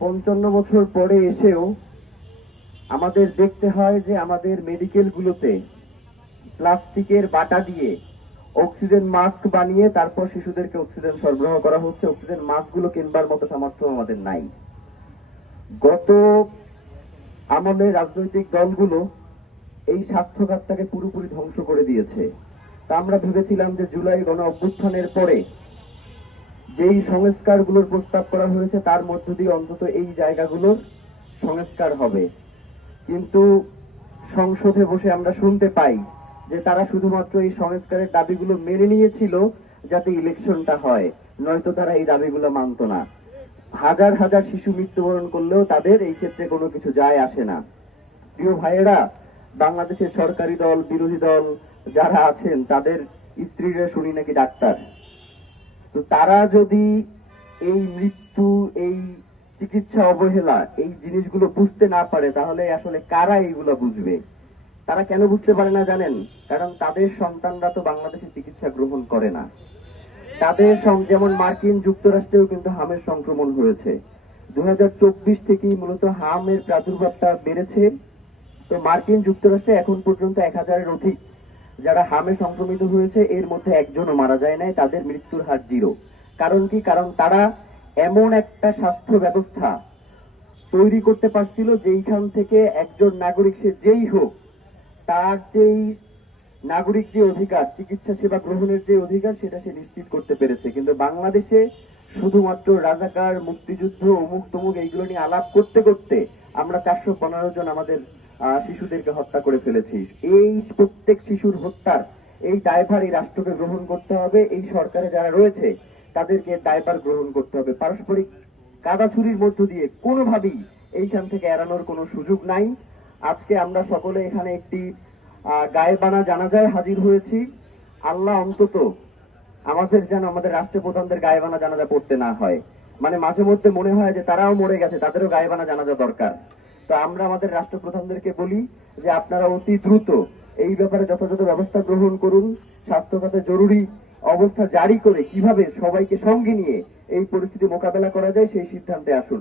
55 বছর পরে এসেও আমাদের দেখতে হয় যে আমাদের মেডিকেলগুলোতে প্লাস্টিকের বাটা দিয়ে অক্সিজেন মাস্ক বানিয়ে তারপর শিশুদেরকে অক্সিজেন সরবরাহ করা হচ্ছে। অক্সিজেন মাস্কগুলো কিনবার মতো সামর্থ্য আমাদের নাই। গত আমাদের রাজনৈতিক দলগুলো এই স্বাস্থ্য খাতটাকে পুরোপুরি ধ্বংস করে দিয়েছে। তা আমরা ভেবেছিলাম যে জুলাই গণ অভ্যুত্থানের পরে যেই সংস্কারগুলোর প্রস্তাব করা হয়েছে তার মধ্য দিয়ে অন্তত এই জায়গাগুলোর সংস্কার হবে। কিন্তু সংসদে বসে আমরা শুনতে পাই যে তারা শুধুমাত্র এই সংস্কারের দাবিগুলো মেনে নিয়েছিল যাতে ইলেকশনটা হয়, নয়তো তারা এই দাবিগুলো মানত না। হাজার হাজার শিশু মৃত্যুবরণ করলেও তাদের এই ক্ষেত্রে কোনো কিছু যায় আসে না। প্রিয় ভাইয়েরা, বাংলাদেশের সরকারি দল, বিরোধী দল যারা আছেন তাদের স্ত্রীরা শুনি নাকি ডাক্তার। তো তারা যদি এই মৃত্যু, এই চিকিৎসা অবহেলা, এই জিনিসগুলো বুঝতে না পারে তাহলে আসলে কারা এইগুলো বুঝবে? তারা কেন বুঝতে পারে না জানেন? কারণ তাদের সন্তানরা তো বাংলাদেশে চিকিৎসা গ্রহণ করে না। তাদের যেমন মার্কিন যুক্তরাষ্ট্রেও কিন্তু হামের সংক্রমণ হয়েছে। 2024 থেকেই মূলত হামের প্রাদুর্ভাবটা বেড়েছে। তো মার্কিন যুক্তরাষ্ট্রে এখন পর্যন্ত 1000-এর অধিক যারা হামে সংক্রমিত হয়েছে, এর মধ্যে একজনও মারা যায় নাই। তাদের মৃত্যুর হার 0। কারণ কি? কারণ তারা এমন একটা স্বাস্থ্য ব্যবস্থা তৈরি করতে পারছিল যেইখান থেকে একজন নাগরিক, সে যেই হোক, তার যেই নাগরিক যে অধিকার, চিকিৎসা সেবা গ্রহণের যে অধিকার, সেটা সে নিশ্চিত করতে পেরেছে। কিন্তু বাংলাদেশে শুধুমাত্র রাজাকার, মুক্তিযুদ্ধ, অমুক তমুক এইগুলো নিয়ে আলাপ করতে করতে আমরা 415 জন আমাদের শিশুদেরকে হত্যা করে ফেলেছি। এই প্রত্যেক শিশুর হত্যার এই দায়ভার এই রাষ্ট্রকে গ্রহণ করতে হবে। এই সরকারে যারা রয়েছে তাদেরকে দায়ভার গ্রহণ করতে হবে। পারস্পরিক কাদাছুরির মধ্য দিয়ে কোনোভাবেই এইখান থেকে এড়ানোর কোনো সুযোগ নাই। আজকে আমরা সকলে এখানে একটি গায়েবানা জানাজায় হাজির হয়েছি। আল্লাহ অন্তত আমাদের যেন আমাদের রাষ্ট্রপ্রধানদের গায়েবানা জানাজা পড়তে না হয়। মানে মাঝে মধ্যে মনে হয় যে তারাও মরে গেছে, তাদেরও গায়েবানা জানাজা দরকার। তো আমরা আমাদের রাষ্ট্রপ্রধানদেরকে বলি যে আপনারা অতি দ্রুত এই ব্যাপারে যথাযথ ব্যবস্থা গ্রহণ করুন। স্বাস্থ্য খাতে জরুরি অবস্থা জারি করে কিভাবে সবাইকে সঙ্গে নিয়ে এই পরিস্থিতি মোকাবেলা করা যায় সেই সিদ্ধান্তে আসুন।